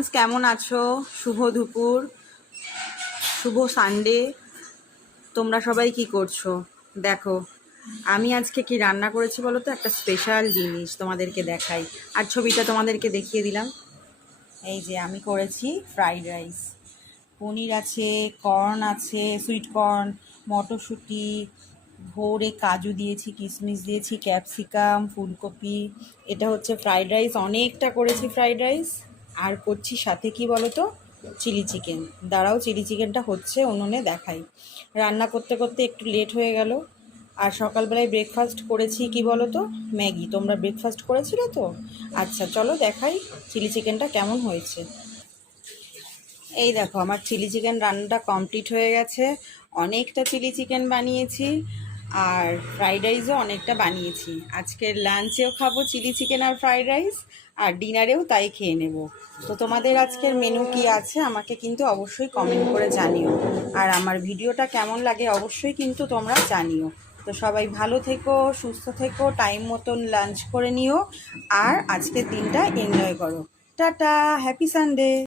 Friends, কেমন আছো? শুভ দুপুর, শুভ সানডে। তোমরা সবাই কি করছো? দেখো, আমি আজকে কি রান্না করেছি বলো তো? একটা স্পেশাল জিনিস তোমাদেরকে দেখাই। আর ছবিটা তোমাদেরকে দেখিয়ে দিলাম। এই যে আমি করেছি ফ্রাইড রাইস। পনির আছে, কর্ন আছে, সুইট কর্ন, মটরশুঁটি, ভোরে কাজু দিয়েছি, কিশমিশ দিয়েছি, ক্যাপসিকাম, ফুলকপি। এটা হচ্ছে ফ্রাইড রাইস, অনেকটা করেছি ফ্রাইড রাইস। আর করছি সাথে কি বলো তো, চিলি চিকেন। দাঁড়াও, চিলি চিকেনটা হচ্ছে উনুনে দেখাই। রান্না করতে করতে একটু লেট হয়ে গেল। আর সকালবেলায় ব্রেকফাস্ট করেছি কি বলো তো, ম্যাগি। তোমরা ব্রেকফাস্ট করেছিলে তো? আচ্ছা, চলো দেখাই চিলি চিকেনটা কেমন হয়েছে। এই দেখো, আমার চিলি চিকেন রান্নাটা কমপ্লিট হয়ে গেছে। অনেকটা চিলি চিকেন বানিয়েছি, আর ফ্রাইড রাইসও অনেকটা বানিয়েছি। আজকের লাঞ্চেও খাবো চিলি চিকেন আর ফ্রাইড রাইস, আর ডিনারেও তাই খেয়ে নেব। তো তোমাদের আজকের মেনু কি আছে আমাকে কিন্তু অবশ্যই কমেন্ট করে জানিও। আর আমার ভিডিওটা কেমন লাগে অবশ্যই কিন্তু তোমরা জানিও। তো সবাই ভালো থেকো, সুস্থ থেকো, টাইম মতন লাঞ্চ করে নিও, আর আজকের দিনটা এনজয় করো। Tata, happy Sunday.